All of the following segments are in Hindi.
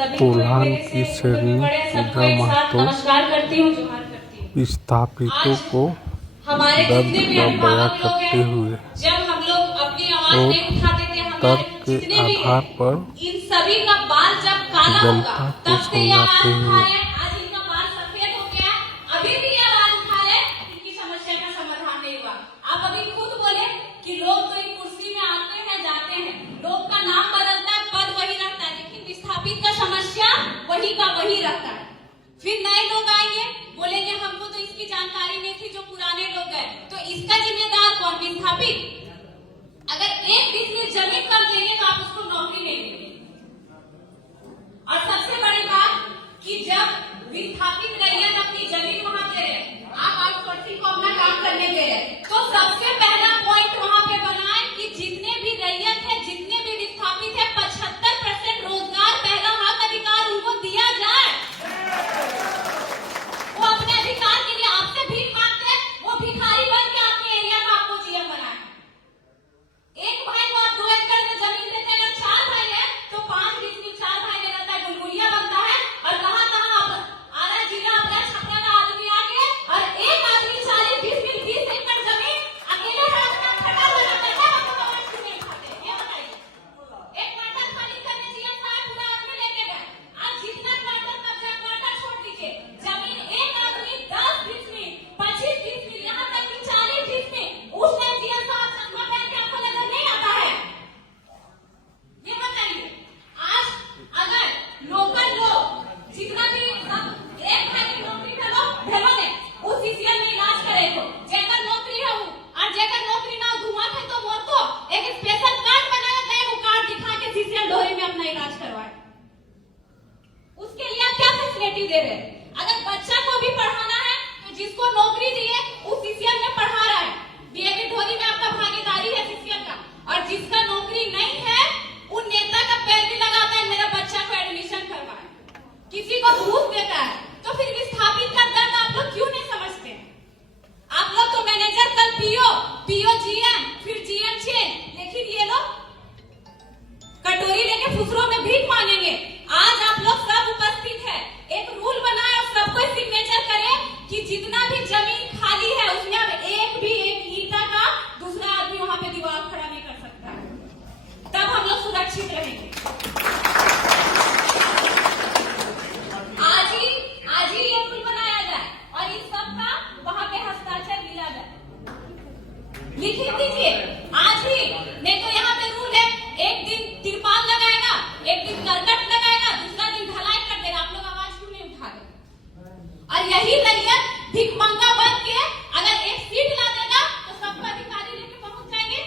कोल्हान की श्रेणी पूजा महतो विस्थापितों को दर्द का बयां करते हुए और तर्क के आधार पर जनता को समझाते हुए वही का वही रहता है। फिर नए लोग आएंगे, बोलेंगे हमको तो इसकी जानकारी नहीं थी, जो पुराने लोग गए, तो इसका जिम्मेदार कौन? विस्थापित। अगर एक बिजनेस जमीन कम देंगे तो आप उसको नौकरी नहीं देंगे। और सबसे बड़ी बात कि जब विस्थापित रैयत अपनी जमीन वहां दे रहे, आप आउटसोर्सिंग को अपना काम करने दे रहे, तो सबसे पहला पॉइंट वहां पे बनाए कि जितने भी रैयत है, जितने भी विस्थापित है, 75% रोजगार पहला हक अधिकार उनको दिया जाए। वो अपने अधिकार के लिए आपसे भीख मांगते हैं, वो भिखारी बन के आपके एरिया का आपको जीएम बनाए। एक भाई को आप 2 एकड़ में जमीन देते हैं, 4 भाई है तो 5 डिसमिल 4 भाई में रहता है, गुलगुलिया बनता है। और कहां आरा जिला अपना छपरा का आदमी आके और एक आदमी 40 डिसमिल 20 एकड़ जमीन अकेले अपना खड़ा हो जाता है। आपको गवर्नमेंट क्यों नहीं उठाते? ये बताइए। एक क्वार्टर खाली करने जीएम साहब पूरा आदमी लेके गए। आज जितना क्वार्टर कब्जा, क्वार्टर छोड़ दीजिए, जमीन एक आदमी 10 डिसमिल 25 डिसमिल यहाँ तक कि 40 डिसमिल, उस टाइम जीएम साहब चश्मा पहन के आपको नजर नहीं आता है? ये बताइए। आज अगर लोकल लोग जितना भी सब एक भाई की नौकरी भेलो ने उस सीसीएल में इलाज करे तो जेकर नौकरी है वो, और जेकर नौकरी ना घुमा थे तो वो तो एक स्पेशल कार्ड बनाया गया, वो कार्ड दिखा के सीसीएल ढोरी में अपना इलाज करवाए। उसके लिए आप क्या फैसिलिटी दे रहे हैं? अगर बच्चा को भी पढ़ाना है तो जिसको नौकरी दिए उस सीसीएल में पढ़ा रहा है, डीएवी ढोरी में आपका भागीदारी है सीसीएल का। और जिसका नौकरी नहीं है उन नेता का पैर भी लगाता है, मेरा बच्चा को एडमिशन करवाए, किसी को घूस देता है। तो फिर विस्थापित का दर्द आप लोग क्यों नहीं समझते? आप लोग तो मैनेजर कल पीओ जीएम फिर जीएम चेन, लेकिन ये लोग कटोरी लेके फुसरों में भीख मांगेंगे। आज आप लोग सब उपस्थित है, एक रूल बनाए और सबको सिग्नेचर करे कि जितना भी जमीन खाली है उसमें अब एक ईंटा का दूसरा आदमी वहां पे दीवार खड़ा नहीं कर सकता है, तब हम लोग सुरक्षित रहेंगे। आज ही ये रूल बनाया जाए और इस सब का वहां पे हस्ताक्षर लिया जाए, लिख दीजिए आज ही। नहीं तो यहाँ पे रूल है, एक दिन तिरपाल लगाएगा, एक दिन करकट लगाएगा, दूसरा दिन ढलाई कर देगा। आप लोग आवाज क्यों नहीं उठा रहे? और यही रैयत भिखमंगा बन के अगर एक सीट ला देगा तो सबको अधिकारी लेके पहुंच जाएंगे।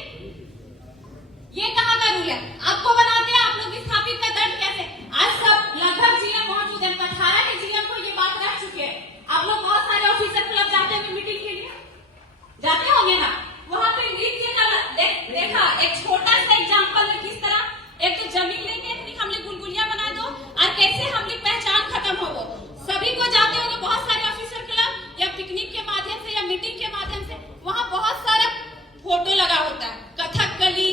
ये कहाँ का रूल है? आपको बनाते हैं आप लोग विस्थापित का दर्द कैसे? आज सब लगभग जीएम मौजूद है, 18 के जीएम को ये बात रख चुके हैं। आप लोग बहुत सारे ऑफिसर क्लब जाते हैं मीटिंग के लिए, जाते होंगे ना? वहां पे नृत्य का देखा, एक छोटा सा एग्जांपल में किस तरह एक तो जमीन लेके हमने गुलगुलिया बना दो और कैसे हमने पहचान खत्म हो गो। सभी को जाते होंगे बहुत सारे ऑफिसर क्लब या पिकनिक के माध्यम से या मीटिंग के माध्यम से, वहां बहुत सारा फोटो लगा होता है, कथकली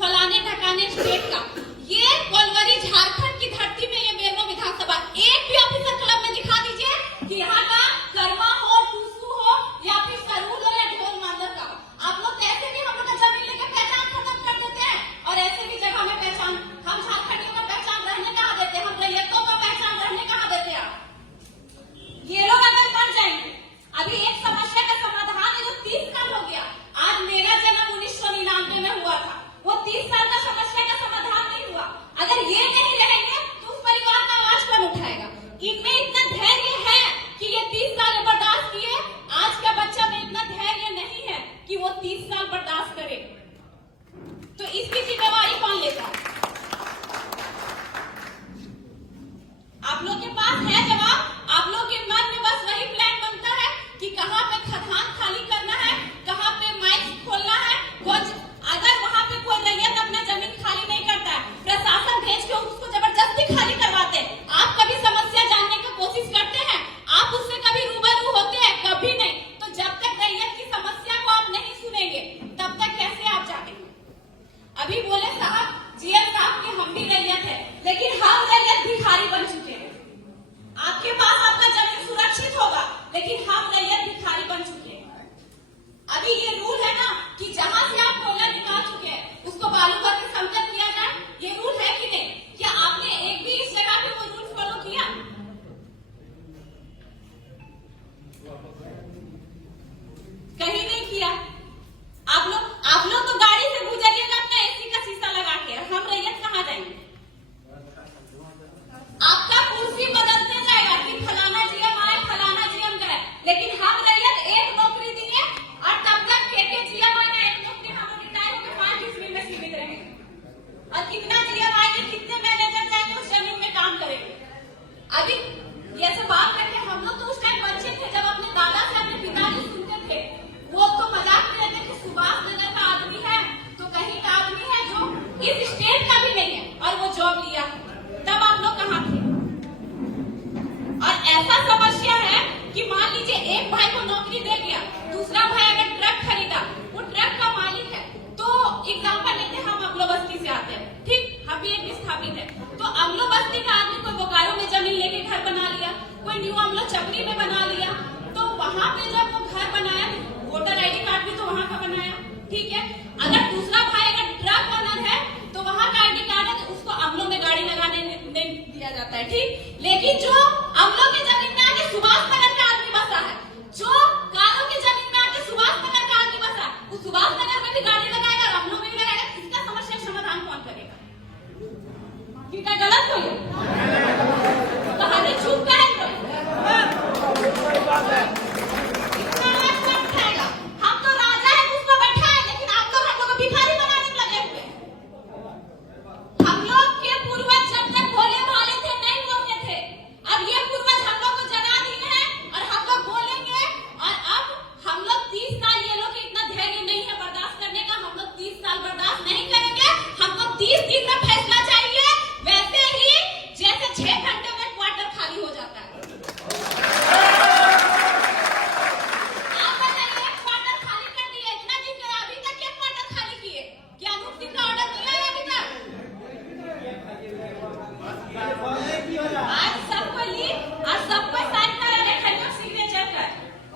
फलाने ढकाने स्टेट का। ये कोलवरी झारखंड की धरती में ये बेरमो विधानसभा, एक भी ऑफिसर क्लब में दिखा दीजिए कि यहाँ का कर्मा हो, टूसू हो या फिर सरहुल हो या ढोल मांदर का। आप लोग ऐसे भी हम लोग का जमीन लेके पहचान खत्म कर देते हैं और ऐसे भी जगह में पहचान, हम झारखंडियों का पहचान रहने कहाँ देते हैं, हम रैयतों का पहचान रहने कहाँ देते हैं? ये लोग अगर बन जाएंगे, अभी एक समस्या का समाधान है जो 30 साल हो गया। आज मेरा जन्म 1999 में हुआ था, वो 30 साल का समस्या का समाधान नहीं हुआ। अगर ये नहीं रहेंगे तो उस परिवार का आवाज कौन उठाएगा? इनमें इतना धैर्य है कि ये 30 साल बर्दाश्त किए, आज का बच्चा में इतना धैर्य नहीं है कि वो 30 साल बर्दाश्त करे, तो इसकी जिम्मेवारी कौन लेता है? आप लोग के पास है जवाब? आप लोग के मन में बस वही प्लान बनता है कि कहाँ पे खदान खाली करना है, कहाँ पे माइक खोलना है। अगर वहां पे कोई रैयत अपना जमीन खाली नहीं करता है, प्रशासन भेज के उसको जबरदस्ती खाली करवाते हैं, आप कभी समस्या जानने की कोशिश करते हैं? आप उससे कभी रूबरू होते हैं? कभी नहीं। तो जब तक रैयत की समस्या को आप नहीं सुनेंगे तब तक कैसे आप जानेंगे? अभी बोले साहब जी अभी ये सब बात करके हम लोग तो उस टाइम बच्चे थे, जब अपने दादा से अपने पिताजी सुनते थे, वो तो मजाक में रहते थे सुभाष नगर का आदमी है तो कहीं का आदमी है जो इस स्टेट का भी नहीं है और वो जॉब लिया। तब आप लोग कहाँ थे? और ऐसा समस्या है कि मान लीजिए एक भाई को नौकरी दे दिया, दूसरा भाई अगर ट्रक खरीदा, वो ट्रक का मालिक है, तो एग्जाम्पल लेते हैं, हम अमलो बस्ती से आते हैं, ठीक, हम भी एक विस्थापित है, तो अमलो बस्ती का आदमी कोई बोकारो में जमीन लेके घर बना लिया, कोई न्यू अमलो चपरी में बना लिया, तो वहां पे जब वो घर बनाया, वोटर आईडी कार्ड भी तो वहां का बनाया, ठीक है। अगर दूसरा भाई अगर ट्रक ओनर है तो वहां का आईडी कार्ड है, तो उसको अमलो में गाड़ी लगाने नहीं दिया जाता है, ठीक। लेकिन जो अमलो की जमीन में आके सुभाष नगर का आदमी बसा है, जो कारो की जमीन में आके सुभाष नगर का आदमी बसा, वो सुभाष नगर में भी गाड़ी लगाएगा और अमलो में भी लगाएगा, इसका समस्या समाधान कौन करेगा? क्या गलत हो गया? कहानी चुप करें तो हम तो राजा है, उसको बैठा है, लेकिन आप लोग हम लोग को भिखारी बनाने में लगे हुए। हम लोग के पूर्वज जब तक भोले भाले थे नहीं बोलते थे, अब ये पूर्वज हम लोग को जगा दिए हैं और हम लोग बोलेंगे। और अब हम लोग 30 साल, ये लोग इतना धैर्य नहीं है बर्दाश्त करने का, हम लोग 30 साल बर्दाश्त नहीं करेंगे, हमको 30 दिन में फैसला चाहिए, वैसे ही जैसे 6 घंटे में क्वार्टर खाली हो जाता है। आप बताइए, क्वार्टर खाली कर दिए, इतना दिन के अभी तक क्या क्वार्टर खाली किए? क्या अनूप सिंह का ऑर्डर मिला है अभी तक? आज सबको ली और सबको साइन करा रखा सिग्नेचर कर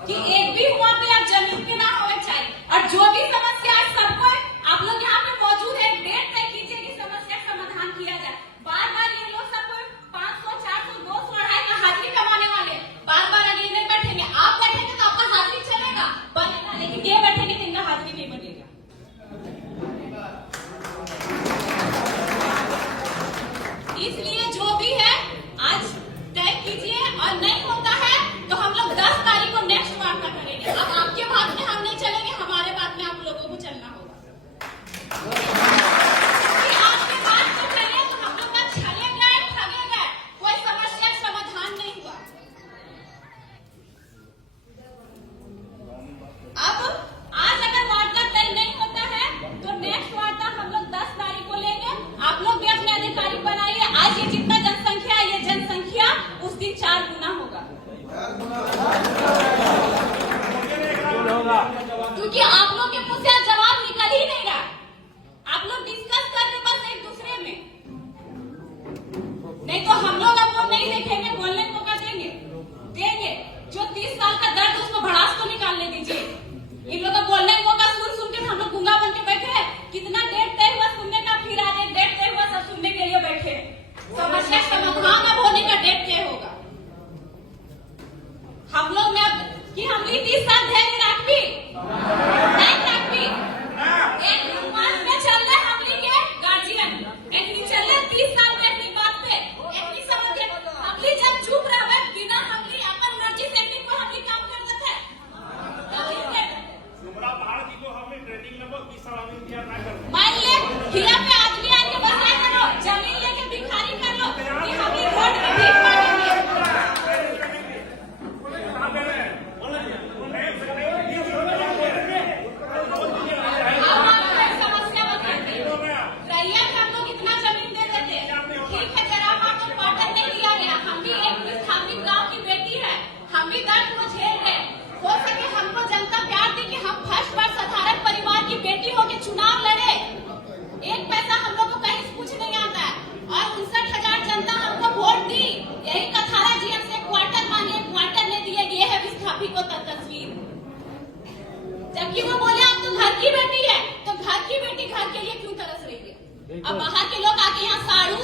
कि एक भी हुआ पे आप जमीन पे ना होना चाहिए। और जो भी समस्या है सबको आप लोग यहाँ पे मौजूद है, डेट तय कीजिए कि समस्या का समाधान किया जाए। बार बार ये लोग सबको 500, 400, 200, 250 का हाजिरी कमाने वाले बार बार अगले नहीं बैठेंगे। आप बैठेंगे तो आपका हाजिरी चलेगा बनेगा, लेकिन ये बैठेंगे तो इनका हाजिरी नहीं बनेगा। इसलिए जो भी है आज तय कीजिए, और नहीं होता है तो हम लोग 10 तारीख को नेक्स्ट वार्ता करेंगे। अब आपके बात में हम नहीं चलेंगे, हमारे बात में आप लोगों को चलना होगा। कि आपके बात में चले तो हम लोग का छले गए, ठगे गए, कोई समस्या समाधान नहीं हुआ। अब आज अगर वार्ता तय नहीं होता है तो नेक्स्ट वार्ता हम लोग 10 तारीख को लेंगे। आप लोग भी अपने अधिकारी बनाइए। आज ये जितना जनसंख्या है, ये जनसंख्या उस दिन 4 गुना होगा, क्योंकि आप लोग के मुंह से आज जवाब निकल ही नहीं रहा। आप लोग डिस्कस कर रहे बस एक दूसरे में, नहीं तो हम लोग अब वो नहीं देखेंगे, बोलने को मौका देंगे। जो 30 साल का दर्द, उसको भड़ास को निकालने दीजिए। इन लोग का बोलने को मौका सुन के हम लोग गूंगा बन के बैठे हैं। कितना डेट तय हुआ सुनने का, फिर आज एक डेट तय हुआ सब सुनने के लिए बैठे हैं। समस्या समाधान अब होने का डेट तय होगा। हम लोग में अब कि हम 30 साल धैर्य रखबी नहीं रखबी। एक मास में चल रहे हम के गार्जियन, एक दिन चल रहे 30 साल में अपनी बात पे एक दिन समझ हमली जब चुप रहे बिना हमली अपन मर्जी से एक दिन को हमली काम कर देते हैं। मान ले हिया पे आदमी आके बसाए करो, जमीन लेके भिखारी कर लो कि हमली रोड पे भीख मांगेंगे। चुनाव लड़े, एक पैसा हम लोग को कहीं से कुछ नहीं आता है, और 59,000 जनता हमको वोट दी। यही कथारा जीएम से क्वार्टर मांगे, क्वार्टर नहीं दिए, ये है विस्थापित को तस्वीर। जबकि वो बोले आप तो घर की बेटी है, तो घर की बेटी घर के लिए क्यों तरस रही है? अब बाहर के लोग आके यहाँ साड़ू